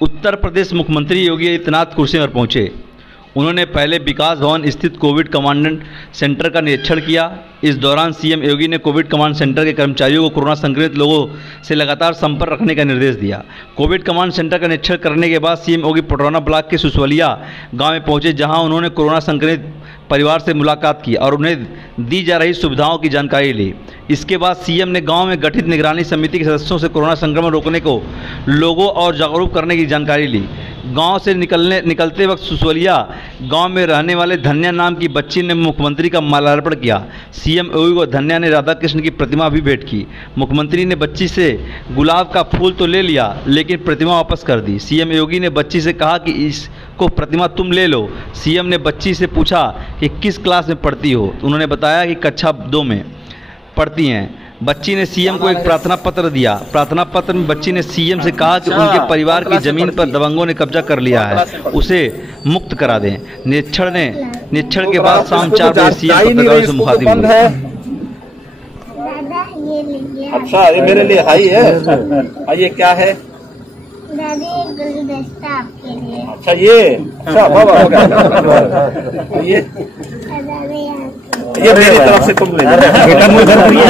उत्तर प्रदेश मुख्यमंत्री योगी आदित्यनाथ कुर्सी पर पहुंचे। उन्होंने पहले विकास भवन स्थित कोविड कमांड सेंटर का निरीक्षण किया। इस दौरान सीएम योगी ने कोविड कमांड सेंटर के कर्मचारियों को कोरोना संक्रमित लोगों से लगातार संपर्क रखने का निर्देश दिया। कोविड कमांड सेंटर का निरीक्षण करने के बाद सीएम योगी पटरौना ब्लॉक के सुसवलिया गांव में पहुंचे, जहां उन्होंने कोरोना संक्रमित परिवार से मुलाकात की और उन्हें दी जा रही सुविधाओं की जानकारी ली। इसके बाद सीएम ने गांव में गठित निगरानी समिति के सदस्यों से कोरोना संक्रमण रोकने को लोगों और जागरूक करने की जानकारी ली। गांव से निकलते वक्त सुसवलिया गांव में रहने वाले धन्या नाम की बच्ची ने मुख्यमंत्री का माल्यार्पण किया। सीएम योगी को धन्या ने राधा कृष्ण की प्रतिमा भी भेंट की। मुख्यमंत्री ने बच्ची से गुलाब का फूल तो ले लिया, लेकिन प्रतिमा वापस कर दी। सीएम योगी ने बच्ची से कहा कि इसको प्रतिमा तुम ले लो। सीएम ने बच्ची से पूछा कि किस क्लास में पढ़ती हो। उन्होंने बताया कि कक्षा 2 में पढ़ती हैं। बच्ची ने सीएम को एक प्रार्थना पत्र दिया। प्रार्थना पत्र में बच्ची ने सीएम से कहा कि उनके परिवार की जमीन पर दबंगों ने कब्जा कर लिया है, उसे मुक्त करा दें। निरीक्षण के बाद शाम 4 बजे सीएम पत्रकारों से मुखातिब हुए। अच्छा, ये मेरे लिए हाई है। ये क्या है? गुलदस्ता आपके लिए। अच्छा, ये अच्छा बाबा हो गया। ये मेरी तरफ से तुम ले लो। बेटा मुँह इधर करिए,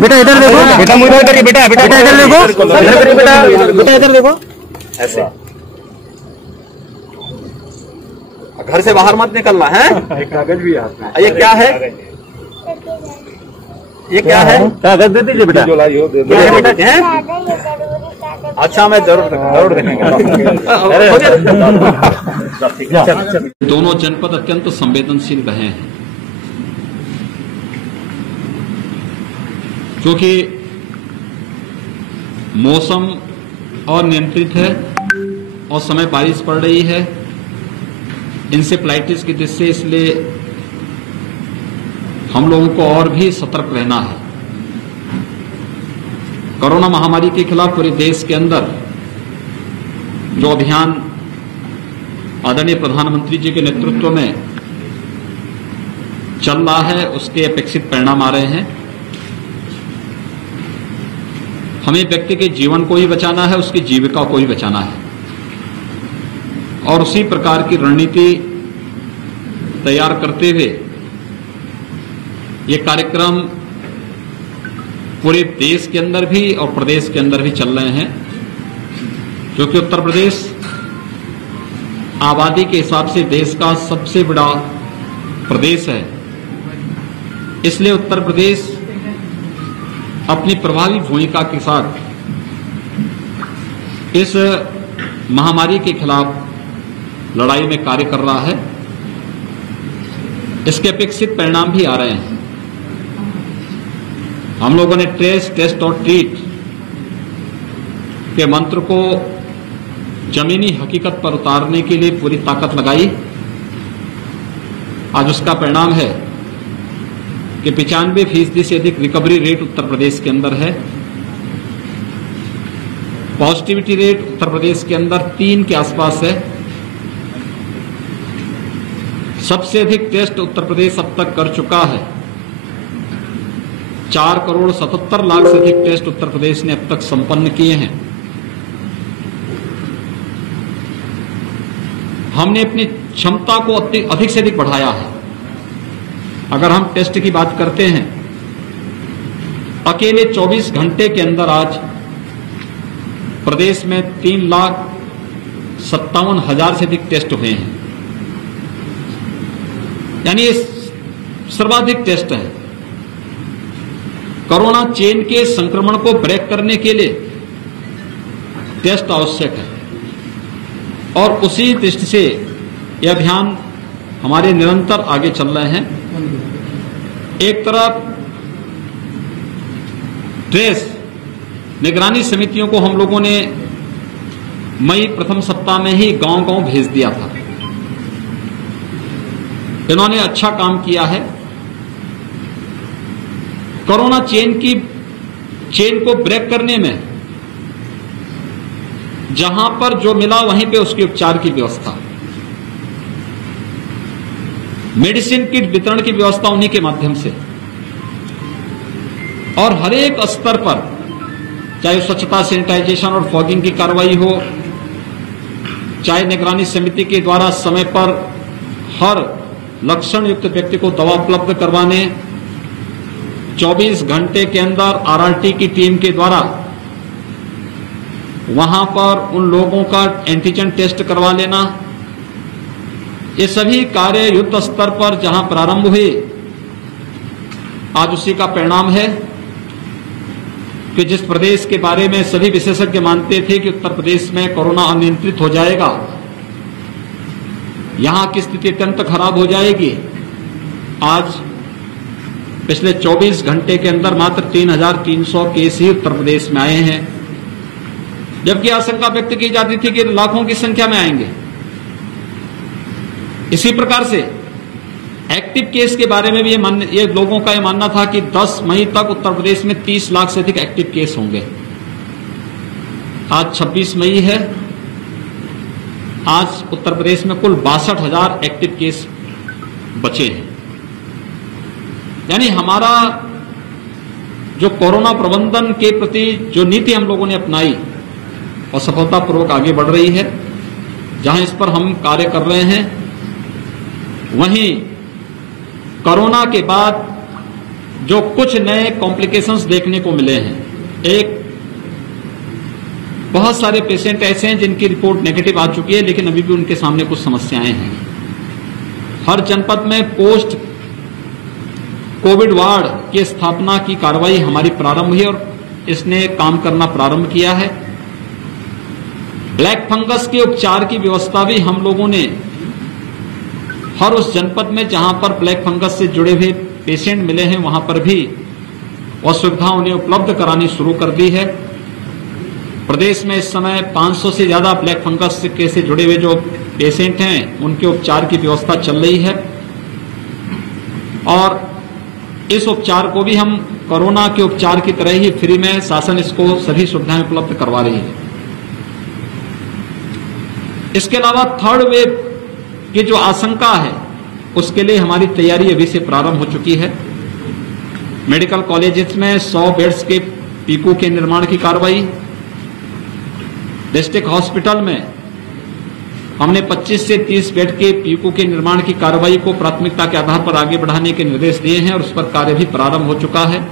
बेटा इधर देखो, बेटा मुँह इधर करिए, बेटा बेटा इधर देखो, बेटा इधर देखो। ऐसे घर से बाहर मत निकलना है। कागज भी है। ये क्या है? ये क्या है? कागज दे दीजिए बेटा। क्या है बेटा? अच्छा, मैं जरूर देखेंगे। दोनों जनपद अत्यंत संवेदनशील रहे हैं, क्योंकि मौसम अनियंत्रित है और समय बारिश पड़ रही है, इंसेफ्लाइटिस की दृष्टि से, इसलिए हम लोगों को और भी सतर्क रहना है। कोरोना महामारी के खिलाफ पूरे देश के अंदर जो अभियान आदरणीय प्रधानमंत्री जी के नेतृत्व में चल रहा है, उसके अपेक्षित परिणाम आ रहे हैं। हमें व्यक्ति के जीवन को ही बचाना है, उसकी जीविका को ही बचाना है, और उसी प्रकार की रणनीति तैयार करते हुए ये कार्यक्रम पूरे देश के अंदर भी और प्रदेश के अंदर भी चल रहे हैं, क्योंकि उत्तर प्रदेश आबादी के हिसाब से देश का सबसे बड़ा प्रदेश है। इसलिए उत्तर प्रदेश अपनी प्रभावी भूमिका के साथ इस महामारी के खिलाफ लड़ाई में कार्य कर रहा है। इसके अपेक्षित परिणाम भी आ रहे हैं। हम लोगों ने ट्रेस, टेस्ट और ट्रीट के मंत्र को जमीनी हकीकत पर उतारने के लिए पूरी ताकत लगाई। आज उसका परिणाम है कि 95% से अधिक रिकवरी रेट उत्तर प्रदेश के अंदर है। पॉजिटिविटी रेट उत्तर प्रदेश के अंदर 3 के आसपास है। सबसे अधिक टेस्ट उत्तर प्रदेश अब तक कर चुका है। 4,77,00,000 से अधिक टेस्ट उत्तर प्रदेश ने अब तक संपन्न किए हैं। हमने अपनी क्षमता को अधिक से अधिक बढ़ाया है। अगर हम टेस्ट की बात करते हैं, अकेले 24 घंटे के अंदर आज प्रदेश में 3,57,000 से अधिक टेस्ट हुए हैं, यानी ये सर्वाधिक टेस्ट है। कोरोना चेन के संक्रमण को ब्रेक करने के लिए टेस्ट आवश्यक है, और उसी दृष्टि से यह अभियान हमारे निरंतर आगे चल रहे हैं। एक तरफ ट्रेस निगरानी समितियों को हम लोगों ने मई प्रथम सप्ताह में ही गांव-गांव भेज दिया था। इन्होंने अच्छा काम किया है। कोरोना चेन को ब्रेक करने में जहां पर जो मिला वहीं पे उसके उपचार की व्यवस्था, मेडिसिन किट वितरण की व्यवस्था उन्हीं के माध्यम से, और हर एक स्तर पर चाहे स्वच्छता, सैनिटाइजेशन और फॉगिंग की कार्रवाई हो, चाहे निगरानी समिति के द्वारा समय पर हर लक्षण युक्त व्यक्ति को दवा उपलब्ध करवाने, 24 घंटे के अंदर आरआरटी की टीम के द्वारा वहां पर उन लोगों का एंटीजन टेस्ट करवा लेना, ये सभी कार्य युद्ध स्तर पर जहां प्रारंभ हुए, आज उसी का परिणाम है कि जिस प्रदेश के बारे में सभी विशेषज्ञ मानते थे कि उत्तर प्रदेश में कोरोना अनियंत्रित हो जाएगा, यहां की स्थिति अत्यंत खराब हो जाएगी, आज पिछले 24 घंटे के अंदर मात्र 3,300 केस ही उत्तर प्रदेश में आए हैं, जबकि आशंका व्यक्त की जाती थी कि लाखों की संख्या में आएंगे। इसी प्रकार से एक्टिव केस के बारे में भी ये लोगों का ये मानना था कि 10 मई तक उत्तर प्रदेश में 30 लाख से अधिक एक्टिव केस होंगे। आज 26 मई है, आज उत्तर प्रदेश में कुल 62,000 एक्टिव केस बचे हैं। यानी हमारा जो कोरोना प्रबंधन के प्रति जो नीति हम लोगों ने अपनाई और सफलतापूर्वक आगे बढ़ रही है, जहां इस पर हम कार्य कर रहे हैं, वहीं कोरोना के बाद जो कुछ नए कॉम्प्लिकेशंस देखने को मिले हैं, एक बहुत सारे पेशेंट ऐसे हैं जिनकी रिपोर्ट नेगेटिव आ चुकी है, लेकिन अभी भी उनके सामने कुछ समस्याएं हैं। हर जनपद में पोस्ट कोविड वार्ड की स्थापना की कार्रवाई हमारी प्रारंभ हुई और इसने काम करना प्रारंभ किया है। ब्लैक फंगस के उपचार की व्यवस्था भी हम लोगों ने हर उस जनपद में जहां पर ब्लैक फंगस से जुड़े हुए पेशेंट मिले हैं, वहां पर भी और सुविधा उन्हें उपलब्ध करानी शुरू कर दी है। प्रदेश में इस समय 500 से ज्यादा ब्लैक फंगस से जुड़े हुए जो पेशेंट हैं, उनके उपचार की व्यवस्था चल रही है और इस उपचार को भी हम कोरोना के उपचार की तरह ही फ्री में शासन इसको सभी सुविधाएं उपलब्ध करवा रही है। इसके अलावा थर्ड वेव की जो आशंका है, उसके लिए हमारी तैयारी अभी से प्रारंभ हो चुकी है। मेडिकल कॉलेजेस में 100 बेड्स के पीकू के निर्माण की कार्रवाई, डिस्ट्रिक्ट हॉस्पिटल में हमने 25 से 30 बेड के पीकू के निर्माण की कार्रवाई को प्राथमिकता के आधार पर आगे बढ़ाने के निर्देश दिए हैं और उस पर कार्य भी प्रारंभ हो चुका है।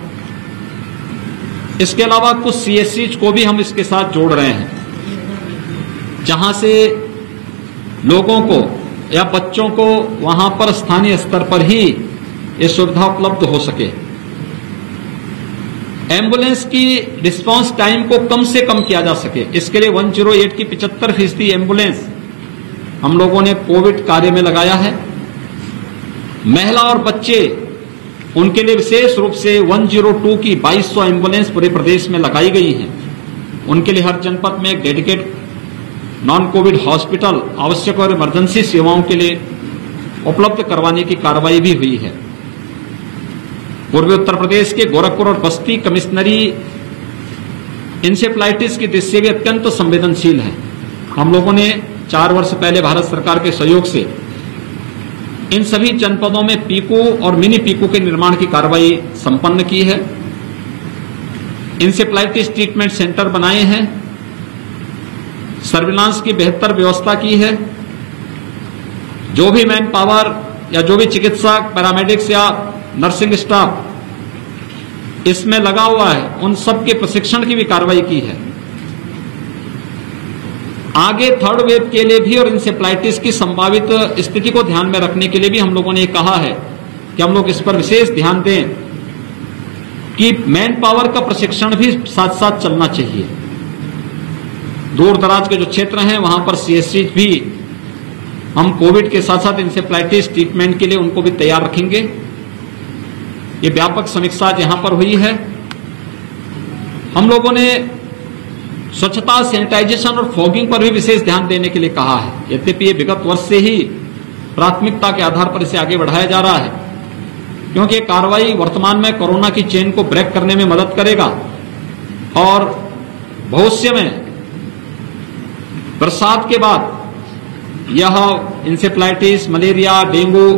इसके अलावा कुछ सीएससी को भी हम इसके साथ जोड़ रहे हैं, जहां से लोगों को या बच्चों को वहां पर स्थानीय स्तर पर ही ये सुविधा उपलब्ध हो सके। एम्बुलेंस की रिस्पांस टाइम को कम से कम किया जा सके, इसके लिए 108 की 75% एम्बुलेंस हम लोगों ने कोविड कार्य में लगाया है। महिला और बच्चे, उनके लिए विशेष रूप से 102 की 2200 एम्बुलेंस पूरे प्रदेश में लगाई गई हैं। उनके लिए हर जनपद में एक डेडिकेट नॉन कोविड हॉस्पिटल आवश्यक और इमरजेंसी सेवाओं के लिए उपलब्ध करवाने की कार्रवाई भी हुई है। पूर्वी उत्तर प्रदेश के गोरखपुर और बस्ती कमिश्नरी इंसेफ्लाइटिस की दृष्टि से अत्यंत संवेदनशील है। हम लोगों ने 4 वर्ष पहले भारत सरकार के सहयोग से इन सभी जनपदों में पीकू और मिनी पीकू के निर्माण की कार्रवाई संपन्न की है। इंसेफ्लाइटिस ट्रीटमेंट सेंटर बनाए हैं, सर्विलांस की बेहतर व्यवस्था की है। जो भी मैन पावर या जो भी चिकित्सक, पैरामेडिक्स या नर्सिंग स्टाफ इसमें लगा हुआ है, उन सबके प्रशिक्षण की भी कार्रवाई की है। आगे थर्ड वेव के लिए भी और इंसेफ्लाइटिस की संभावित स्थिति को ध्यान में रखने के लिए भी हम लोगों ने कहा है कि हम लोग इस पर विशेष ध्यान दें कि मैन पावर का प्रशिक्षण भी साथ साथ चलना चाहिए। दूर दराज के जो क्षेत्र हैं, वहां पर सीएससी भी हम कोविड के साथ साथ इंसेफ्लाइटिस ट्रीटमेंट के लिए उनको भी तैयार रखेंगे। ये व्यापक समीक्षा यहां पर हुई है। हम लोगों ने स्वच्छता, सैनिटाइजेशन और फॉगिंग पर भी विशेष ध्यान देने के लिए कहा है। यद्यपि ये विगत वर्ष से ही प्राथमिकता के आधार पर इसे आगे बढ़ाया जा रहा है, क्योंकि ये कार्रवाई वर्तमान में कोरोना की चेन को ब्रेक करने में मदद करेगा और भविष्य में बरसात के बाद यह इंसेफ्लाइटिस, मलेरिया, डेंगू,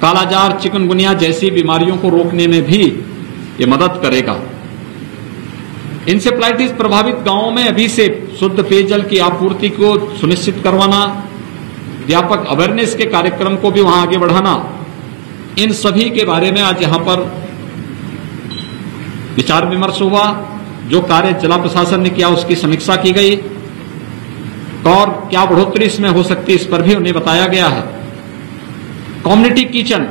कालाजार, चिकनगुनिया जैसी बीमारियों को रोकने में भी ये मदद करेगा। इंसेफ्लाइटिस प्रभावित गांवों में अभी से शुद्ध पेयजल की आपूर्ति को सुनिश्चित करवाना, व्यापक अवेयरनेस के कार्यक्रम को भी वहां आगे बढ़ाना, इन सभी के बारे में आज यहां पर विचार विमर्श हुआ। जो कार्य जिला प्रशासन ने किया उसकी समीक्षा की गई और क्या बढ़ोतरी इसमें हो सकती है इस पर भी उन्हें बताया गया है। कम्युनिटी किचन,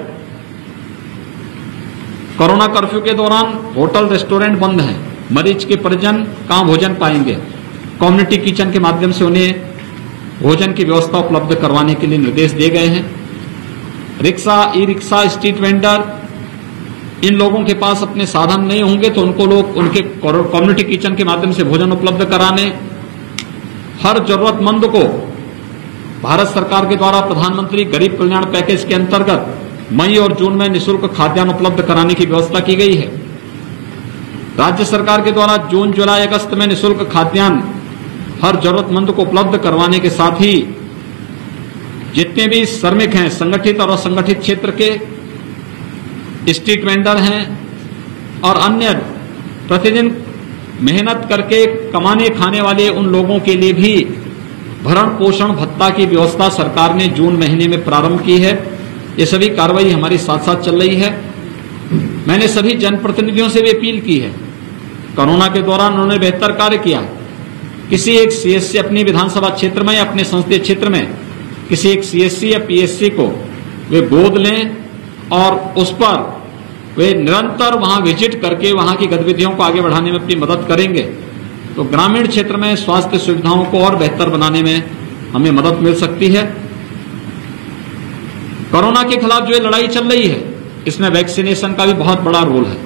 कोरोना कर्फ्यू के दौरान होटल रेस्टोरेंट बंद हैं, मरीज के परिजन कहां भोजन पाएंगे, कम्युनिटी किचन के माध्यम से उन्हें भोजन की व्यवस्था उपलब्ध करवाने के लिए निर्देश दिए गए हैं। Rickshaw, e rickshaw, street vendor, इन लोगों के पास अपने साधन नहीं होंगे तो उनको लोग उनके कम्युनिटी किचन के माध्यम से भोजन उपलब्ध कराने, हर जरूरतमंद को भारत सरकार के द्वारा प्रधानमंत्री गरीब कल्याण पैकेज के अंतर्गत मई और जून में निःशुल्क खाद्यान्न उपलब्ध कराने की व्यवस्था की गई है। राज्य सरकार के द्वारा जून, जुलाई, अगस्त में निःशुल्क खाद्यान्न हर जरूरतमंद को उपलब्ध करवाने के साथ ही जितने भी श्रमिक हैं, संगठित और असंगठित क्षेत्र के, स्ट्रीट वेंडर हैं और अन्य प्रतिदिन मेहनत करके कमाने खाने वाले उन लोगों के लिए भी भरण पोषण भत्ता की व्यवस्था सरकार ने जून महीने में प्रारंभ की है। ये सभी कार्रवाई हमारी साथ साथ चल रही है। मैंने सभी जनप्रतिनिधियों से भी अपील की है, कोरोना के दौरान उन्होंने बेहतर कार्य किया। किसी एक सीएससी अपनी विधानसभा क्षेत्र में या अपने संसदीय क्षेत्र में किसी एक सीएससी या पीएससी को वे गोद लें और उस पर वे निरंतर वहां विजिट करके वहां की गतिविधियों को आगे बढ़ाने में अपनी मदद करेंगे तो ग्रामीण क्षेत्र में स्वास्थ्य सुविधाओं को और बेहतर बनाने में हमें मदद मिल सकती है। कोरोना के खिलाफ जो लड़ाई चल रही है इसमें वैक्सीनेशन का भी बहुत बड़ा रोल है।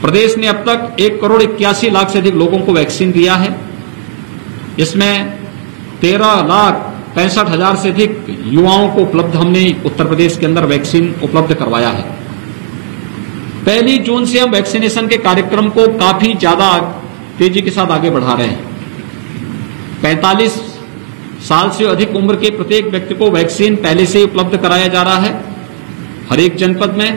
प्रदेश ने अब तक 1,81,00,000 से अधिक लोगों को वैक्सीन दिया है। इसमें 13,65,000 से अधिक युवाओं को उपलब्ध हमने उत्तर प्रदेश के अंदर वैक्सीन उपलब्ध करवाया है। 1 जून से हम वैक्सीनेशन के कार्यक्रम को काफी ज्यादा तेजी के साथ आगे बढ़ा रहे हैं। 45 साल से अधिक उम्र के प्रत्येक व्यक्ति को वैक्सीन पहले से ही उपलब्ध कराया जा रहा है हर एक जनपद में।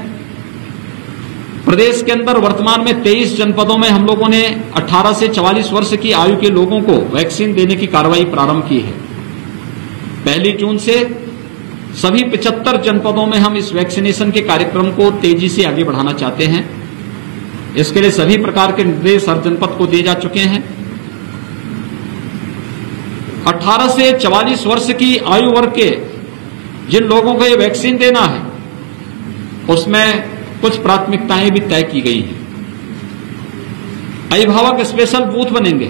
प्रदेश के अंदर वर्तमान में 23 जनपदों में हम लोगों ने 18 से 44 वर्ष की आयु के लोगों को वैक्सीन देने की कार्रवाई प्रारंभ की है। 1 जून से सभी 75 जनपदों में हम इस वैक्सीनेशन के कार्यक्रम को तेजी से आगे बढ़ाना चाहते हैं। इसके लिए सभी प्रकार के निर्देश हर जनपद को दिए जा चुके हैं। 18 से 44 वर्ष की आयु वर्ग के जिन लोगों को ये वैक्सीन देना है उसमें कुछ प्राथमिकताएं भी तय की गई हैं। अभिभावक स्पेशल बूथ बनेंगे।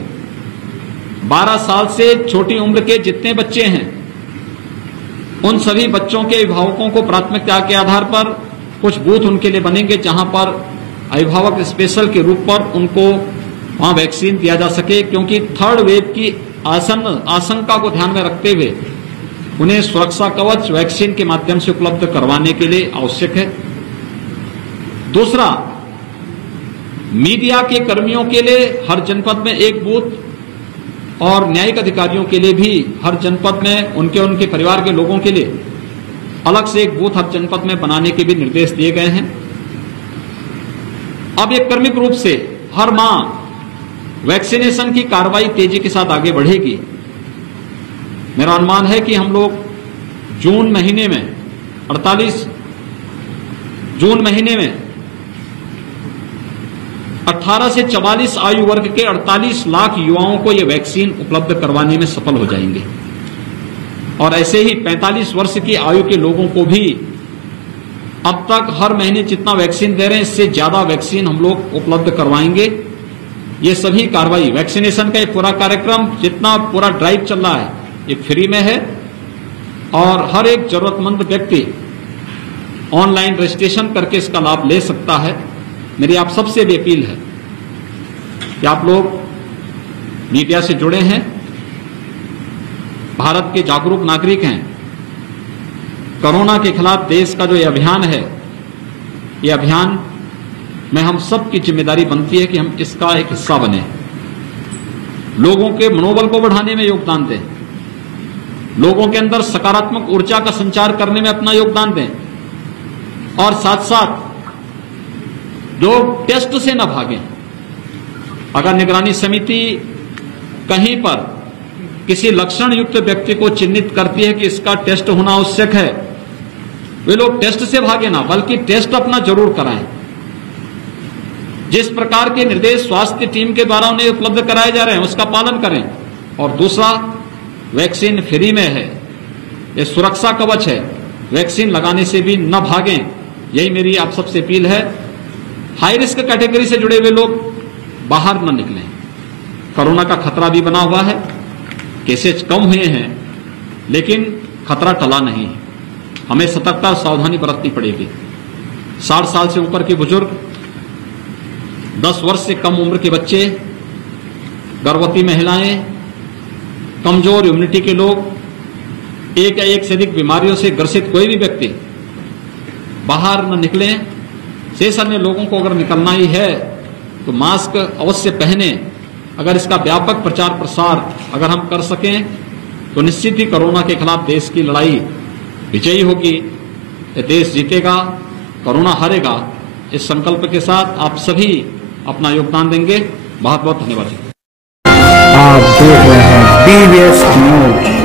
12 साल से छोटी उम्र के जितने बच्चे हैं उन सभी बच्चों के अभिभावकों को प्राथमिकता के आधार पर कुछ बूथ उनके लिए बनेंगे जहां पर अभिभावक स्पेशल के रूप पर उनको वहां वैक्सीन दिया जा सके, क्योंकि 3rd वेव की आशंका को ध्यान में रखते हुए उन्हें सुरक्षा कवच वैक्सीन के माध्यम से उपलब्ध करवाने के लिए आवश्यक है। दूसरा, मीडिया के कर्मियों के लिए हर जनपद में एक बूथ और न्यायिक अधिकारियों के लिए भी हर जनपद में उनके परिवार के लोगों के लिए अलग से एक बूथ हर जनपद में बनाने के भी निर्देश दिए गए हैं। अब एक क्रमिक रूप से हर माह वैक्सीनेशन की कार्रवाई तेजी के साथ आगे बढ़ेगी। मेरा अनुमान है कि हम लोग जून महीने में 18 से 44 आयु वर्ग के 48 लाख युवाओं को यह वैक्सीन उपलब्ध करवाने में सफल हो जाएंगे और ऐसे ही 45 वर्ष की आयु के लोगों को भी अब तक हर महीने जितना वैक्सीन दे रहे हैं इससे ज्यादा वैक्सीन हम लोग उपलब्ध करवाएंगे। ये सभी कार्रवाई वैक्सीनेशन का ये पूरा कार्यक्रम जितना पूरा ड्राइव चल रहा है ये फ्री में है और हर एक जरूरतमंद व्यक्ति ऑनलाइन रजिस्ट्रेशन करके इसका लाभ ले सकता है। मेरी आप सबसे भी अपील है कि आप लोग मीडिया से जुड़े हैं, भारत के जागरूक नागरिक हैं। कोरोना के खिलाफ देश का जो ये अभियान है, ये अभियान में हम सब की जिम्मेदारी बनती है कि हम इसका एक हिस्सा बने, लोगों के मनोबल को बढ़ाने में योगदान दें, लोगों के अंदर सकारात्मक ऊर्जा का संचार करने में अपना योगदान दें और साथ साथ लोग टेस्ट से न भागें, अगर निगरानी समिति कहीं पर किसी लक्षण युक्त व्यक्ति को चिन्हित करती है कि इसका टेस्ट होना आवश्यक है, वे लोग टेस्ट से भागे ना, बल्कि टेस्ट अपना जरूर कराएं। जिस प्रकार के निर्देश स्वास्थ्य टीम के द्वारा उन्हें उपलब्ध कराए जा रहे हैं उसका पालन करें। और दूसरा, वैक्सीन फ्री में है, ये सुरक्षा कवच है, वैक्सीन लगाने से भी न भागें, यही मेरी आप सबसे अपील है। हाई रिस्क कैटेगरी से जुड़े हुए लोग बाहर न निकलें। कोरोना का खतरा भी बना हुआ है, केसेज कम हुए हैं, लेकिन खतरा टला नहीं है। हमें सतर्कता और सावधानी बरतनी पड़ेगी। 60 साल से ऊपर के बुजुर्ग, 10 वर्ष से कम उम्र के बच्चे, गर्भवती महिलाएं, कमजोर इम्यूनिटी के लोग, एक या एक से अधिक बीमारियों से ग्रसित कोई भी व्यक्ति बाहर न निकलें। शेष अन्य लोगों को अगर निकलना ही है तो मास्क अवश्य पहने। अगर इसका व्यापक प्रचार प्रसार अगर हम कर सकें तो निश्चित ही कोरोना के खिलाफ देश की लड़ाई विजयी होगी। ये देश जीतेगा, कोरोना हारेगा। इस संकल्प के साथ आप सभी अपना योगदान देंगे। बहुत बहुत धन्यवाद। आप देख रहे हैं BVS न्यूज।